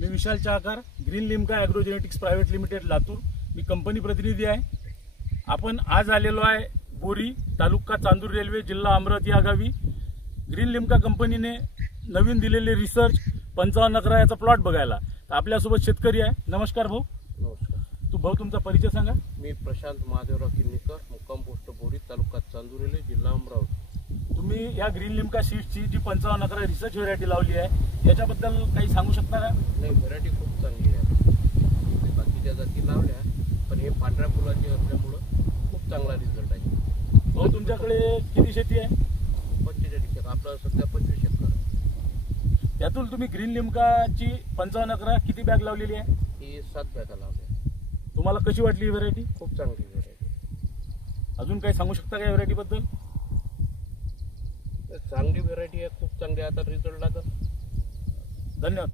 मी Vishal Chahkar, green Limca agrogenetics private limited Latur. मी company प्रतिनिधी आहे. आपण आज आलेलो आहे बोरी, तालुका चांदूर रेल्वे, जिल्हा अमरावती या गावी. ग्रीन लिम्का कंपनीने नवीन दिलेले रिसर्च 55 अकरा याचा प्लॉट बघायला. तर आपल्यासोबत शेतकरी आहे. नमस्कार भाऊ. नमस्कार. भाऊ तुमचा परिचय सांगा. मी प्रशांत महादेवराव किन्नीकर, मुक्काम पोस्ट बोरी, तालुका चांदूर रेल्वे, जिल्हा अमरावती. तुम्ही या ग्रीन लिम्का सीड्सची जी 55 अकरा रिसर्च व्हेरायटी लावली आहे याच्याबद्दल काही सांगू शकता का? नाही, व्हेरायटी खूप चांगली आहे. बाकीच्या जाती लावल्या पण हे पांढऱ्या फुलाची असल्यामुळं खूप चांगला रिझल्ट आहे. भाऊ तुमच्याकडे किती शेती आहे? 45 एकर. आपलं सध्या 25 एकर आहे. त्यातून तुम्ही ग्रीन लिम्काची 55 अकरा किती बॅग लावलेली आहे? ही 7 बॅगा लावल्या. तुम्हाला कशी वाटली ही व्हेरायटी? खूप चांगली व्हेरायटी. अजून काही सांगू शकता का या व्हेरायटी बद्दल? चांगली व्हेरायटी आहे, खूप चांगली. आता रिझल्ट लागत. धन्यवाद.